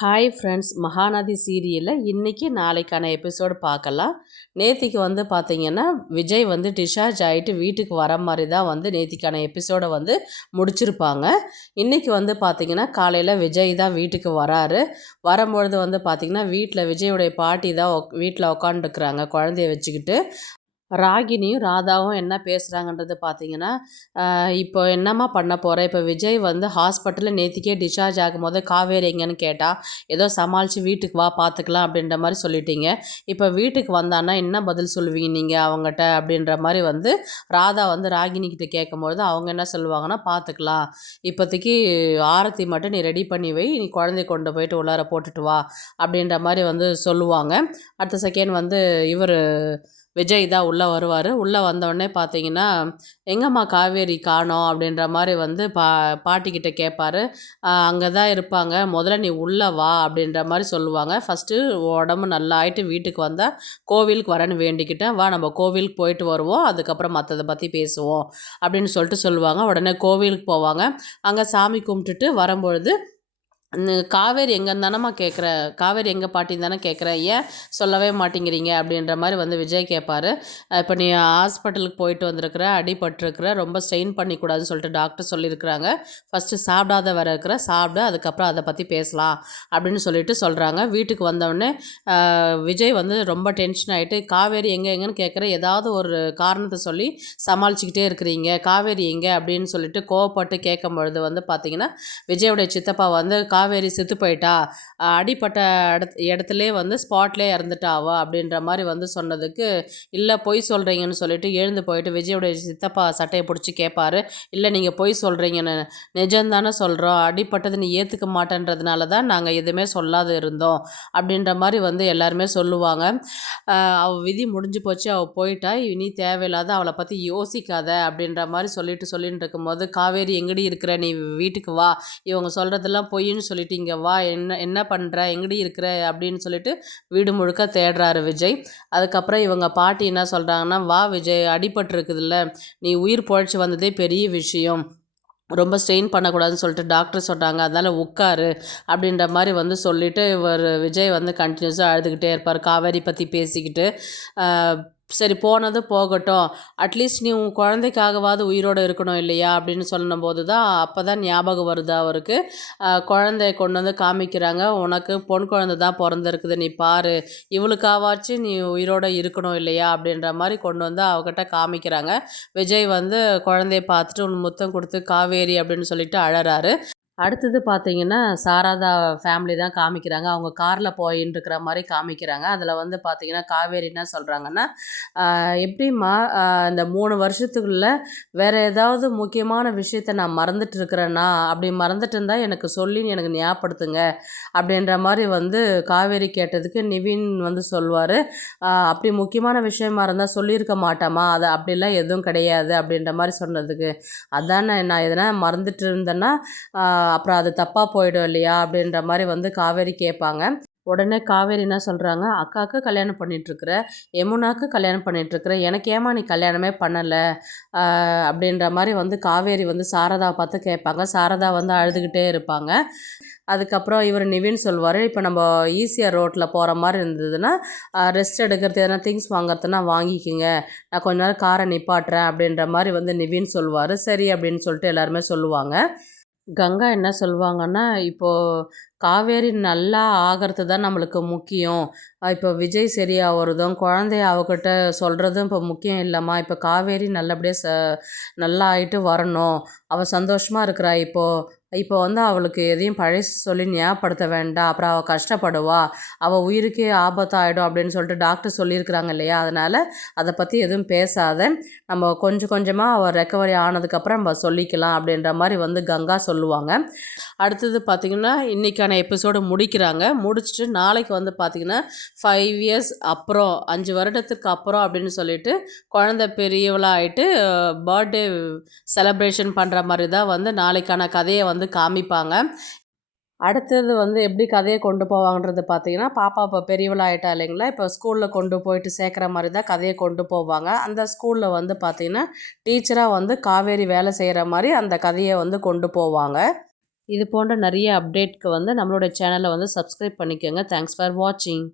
Hi friends, Mahanadi சீரியலில் இன்றைக்கி நாளைக்கான எபிசோடு பார்க்கலாம். நேத்திக்கு பார்த்தீங்கன்னா விஜய் டிஸ்சார்ஜ் ஆகிட்டு வீட்டுக்கு வர மாதிரி தான் நேத்திக்கான எபிசோடை முடிச்சிருப்பாங்க. இன்றைக்கி பார்த்தீங்கன்னா காலையில் விஜய் தான் வீட்டுக்கு வராரு. வரும்பொழுது பார்த்தீங்கன்னா வீட்டில் விஜயோடைய பாட்டி தான் வீட்டில் உட்காந்துருக்குறாங்க குழந்தைய வச்சுக்கிட்டு. ராகினியும் ராதாவும் என்ன பேசுகிறாங்கன்றது பார்த்தீங்கன்னா, இப்போ என்னம்மா பண்ண போகிற? இப்போ விஜய் ஹாஸ்பிட்டலில் நேத்திக்கே டிஸ்சார்ஜ் ஆகும்போது காவேரி எங்கேன்னு கேட்டால், ஏதோ சமாளித்து வீட்டுக்கு வா பார்த்துக்கலாம் அப்படின்ற மாதிரி சொல்லிட்டீங்க. இப்போ வீட்டுக்கு வந்தான்னா என்ன பதில் சொல்லுவீங்க நீங்கள் அவங்ககிட்ட? அப்படின்ற மாதிரி ராதா ராகினிக்கிட்ட கேட்கும்பொழுது அவங்க என்ன சொல்லுவாங்கன்னா, பார்த்துக்கலாம், இப்போதைக்கு ஆரத்தி மட்டும் நீ ரெடி பண்ணி வை, நீ குழந்தைய கொண்டு போயிட்டு உள்ளார போட்டுட்டு வா அப்படின்ற மாதிரி சொல்லுவாங்க. அடுத்த செகண்ட் இவர் விஜய் தான் உள்ளே வருவார். உள்ளே வந்தோடனே பார்த்தீங்கன்னா, எங்கம்மா காவேரி காணோம் அப்படின்ற மாதிரி பாட்டிக்கிட்ட கேட்பார். அங்கே தான் இருப்பாங்க, முதல்ல நீ உள்ளே வா அப்படின்ற மாதிரி சொல்லுவாங்க. ஃபஸ்ட்டு உடம்பு நல்லா ஆகிட்டு வீட்டுக்கு வந்தால் கோவிலுக்கு வரேன்னு வேண்டிக்கிட்டேன், வா நம்ம கோவிலுக்கு போயிட்டு வருவோம், அதுக்கப்புறம் மற்றதை பற்றி பேசுவோம் அப்படின்னு சொல்லுவாங்க. உடனே கோவிலுக்கு போவாங்க. அங்கே சாமி கும்பிட்டுட்டு வரும்பொழுது, காவேரி எங்கேன்னு தானம்மா கேட்குற, காவேரி எங்கே பாட்டின்னு தானே கேட்குறேன், ஏன் சொல்லவே மாட்டேங்கிறீங்க அப்படின்ற மாதிரி விஜய் கேட்பார். இப்போ நீ ஹாஸ்பிட்டலுக்கு போயிட்டு வந்திருக்கிற, அடிபட்டிருக்கிற, ரொம்ப ஸ்ட்ரெயின் பண்ணிக்கூடாதுன்னு சொல்லிட்டு டாக்டர் சொல்லியிருக்கிறாங்க, ஃபஸ்ட்டு சாப்பிடாத வர இருக்கிற, சாப்பிடு, அதுக்கப்புறம் அதை பற்றி பேசலாம் அப்படின்னு சொல்கிறாங்க. வீட்டுக்கு வந்தவுடனே விஜய் ரொம்ப டென்ஷன் ஆகிட்டு, காவேரி எங்கேன்னு கேட்குற, ஏதாவது ஒரு காரணத்தை சொல்லி சமாளிச்சுக்கிட்டே இருக்கிறீங்க, காவேரி எங்கே அப்படின்னு சொல்லிட்டு கோவப்பட்டு கேட்கும் பொழுது பார்த்தீங்கன்னா, விஜயோடைய சித்தப்பா காவேரி செத்து போயிட்டா, அடிப்பட்ட இடத்துலே ஸ்பாட்லேயே இறந்துட்டாவா அப்படின்ற மாதிரி சொன்னதுக்கு, இல்லை பொய் சொல்கிறீங்கன்னு சொல்லிட்டு எழுந்து போயிட்டு விஜயோடைய சித்தப்பா சட்டையை பிடிச்சி கேட்பாரு. இல்லை நீங்கள் பொய் சொல்கிறீங்கன்னு, நிஜம்தானே சொல்கிறோம், அடிப்பட்டது நீ ஏற்றுக்க மாட்டேன்றதுனால தான் நாங்கள் எதுவுமே சொல்லாது இருந்தோம் அப்படின்ற மாதிரி எல்லாருமே சொல்லுவாங்க. அவள் விதி முடிஞ்சு போச்சு, அவள் போயிட்டா, இனி தேவையில்லாத அவளை பற்றி யோசிக்காத அப்படின்ற மாதிரி சொல்லிட்டு இருக்கும்போது, காவேரி எங்கடி இருக்கிற, நீ வீட்டுக்கு வா, இவங்க சொல்கிறதெல்லாம் பொய்ன்னு சொல்லிட்டு இங்கே வா, என்ன பண்ணுற, எங்கடி இருக்கிற அப்படின்னு சொல்லிட்டு வீடு முழுக்க தேடுறாரு விஜய். அதுக்கப்புறம் இவங்க பாட்டி என்ன சொல்கிறாங்கன்னா, வா விஜய், அடிபட்டுருக்குதுல்ல, நீ உயிர் பொழைச்சி வந்ததே பெரிய விஷயம், ரொம்ப ஸ்ட்ரெயின் பண்ணக்கூடாதுன்னு சொல்லிட்டு டாக்டர் சொன்னாங்க, அதனால் உட்காரு அப்படின்ற மாதிரி சொல்லிவிட்டு விஜய் கண்டினியூஸாக அழுதுகிட்டே இருப்பார், காவேரி பற்றி பேசிக்கிட்டு. சரி போனது போகட்டும், அட்லீஸ்ட் நீ உன் குழந்தைக்காகவாது உயிரோடு இருக்கணும் இல்லையா அப்படின்னு சொல்லும்போது தான் அப்போ தான் ஞாபகம் வருது அவருக்கு. குழந்தைய கொண்டு காமிக்கிறாங்க, உனக்கு பொன் குழந்தை தான் பிறந்திருக்குது, நீ பாரு, இவளுக்காவாச்சும் நீ உயிரோடு இருக்கணும் இல்லையா அப்படின்ற மாதிரி கொண்டு அவகிட்ட காமிக்கிறாங்க. விஜய் குழந்தைய பார்த்துட்டு உன் முத்தம் கொடுத்து காவேரி அப்படின்னு சொல்லிட்டு அழறாரு. அடுத்தது பார்த்தீங்கன்னா, சாரதா ஃபேமிலி தான் காமிக்கிறாங்க. அவங்க காரில் போயின்ட்டுருக்கிற மாதிரி காமிக்கிறாங்க. அதில் பார்த்தீங்கன்னா, காவேரி என்ன சொல்கிறாங்கன்னா, எப்படிம்மா இந்த 3 வருஷத்துக்குள்ள வேறு ஏதாவது முக்கியமான விஷயத்த நான் மறந்துட்டு இருக்கிறேன்னா, அப்படி மறந்துட்டு இருந்தால் எனக்கு சொல்லி எனக்கு ஞாபகப்படுத்துங்க அப்படின்ற மாதிரி காவேரி கேட்டதுக்கு நிவின் சொல்லுவார், அப்படி முக்கியமான விஷயமா இருந்தால் சொல்லியிருக்க மாட்டாமா, அது அப்படிலாம் எதுவும் கிடையாது அப்படின்ற மாதிரி சொன்னதுக்கு, அதானே நான் எதனா மறந்துட்டு இருந்தேன்னா அப்புறம் அது தப்பாக போயிடும் இல்லையா அப்படின்ற மாதிரி காவேரி கேட்பாங்க. உடனே காவேரி என்ன சொல்கிறாங்க, அக்காவுக்கு கல்யாணம் பண்ணிகிட்ருக்குற, யமுனாவுக்கு கல்யாணம் பண்ணிகிட்ருக்குற, எனக்கு ஏமா நீ கல்யாணமே பண்ணலை அப்படின்ற மாதிரி காவேரி சாரதாவை பார்த்து கேட்பாங்க. சாரதா அழுதுகிட்டே இருப்பாங்க. அதுக்கப்புறம் இவர் நிவின் சொல்வார், இப்போ நம்ம ஈஸியாக ரோட்டில் போகிற மாதிரி இருந்ததுன்னா ரெஸ்ட் எடுக்கிறது, எதனா திங்ஸ் வாங்குறதுனா வாங்கிக்கிங்க, நான் கொஞ்ச நேரம் காரை நிப்பாட்டுறேன் அப்படின்ற மாதிரி நிவின் சொல்வார். சரி அப்படின்னு சொல்லிட்டு எல்லாருமே சொல்லுவாங்க. கங்கா என்ன சொல்லுவாங்கன்னா, இப்போது காவேரி நல்லா ஆகிறது தான் நம்மளுக்கு முக்கியம், இப்போ விஜய் சரியாகிறதும் குழந்தைய அவகிட்ட சொல்கிறதும் இப்போ முக்கியம் இல்லைம்மா, இப்போ காவேரி நல்லபடியாக நல்லா ஆகிட்டு வரணும், அவள் சந்தோஷமாக இருக்கிறா, இப்போ அவளுக்கு எதையும் பழசு சொல்லி ஞாபகப்படுத்த வேண்டாம், அப்புறம் அவள் கஷ்டப்படுவா, அவள் உயிருக்கே ஆபத்தாயிடும் அப்படின்னு சொல்லிட்டு டாக்டர் சொல்லியிருக்கிறாங்க இல்லையா, அதனால் அதை பற்றி எதுவும் பேசாத, நம்ம கொஞ்சம் கொஞ்சமாக அவள் ரெக்கவரி ஆனதுக்கப்புறம் நம்ம சொல்லிக்கலாம் அப்படின்ற மாதிரி கங்கா சொல்லுவாங்க. அடுத்தது பார்த்திங்கன்னா, இன்றைக்கான எபிசோடு முடிக்கிறாங்க. முடிச்சுட்டு நாளைக்கு பார்த்திங்கன்னா 5 இயர்ஸ் அப்புறம், 5 வருடத்துக்கு அப்புறம் அப்படின்னு சொல்லிட்டு குழந்தை பெரியவளாக ஆகிட்டு பர்த்டே செலப்ரேஷன் பண்ணுற மாதிரி தான் நாளைக்கான கதையை காமிப்பாங்க. அடுத்தது எப்படி கதையை கொண்டு போவாங்கன்றது பார்த்தீங்கன்னா, பாப்பா இப்போ பெரியவளாகிட்டா இல்லைங்களா, இப்போ ஸ்கூலில் கொண்டு போயிட்டு சேர்க்குற மாதிரி தான் கதையை கொண்டு போவாங்க. அந்த ஸ்கூலில் பார்த்திங்கன்னா டீச்சராக காவேரி வேலை செய்கிற மாதிரி அந்த கதையை கொண்டு போவாங்க. இது போன்ற நிறைய அப்டேட்க்கு வந்து நம்மளோட சேனலை வந்து சப்ஸ்கிரைப் பண்ணிக்கோங்க. தேங்க்ஸ் ஃபார் வாட்சிங்.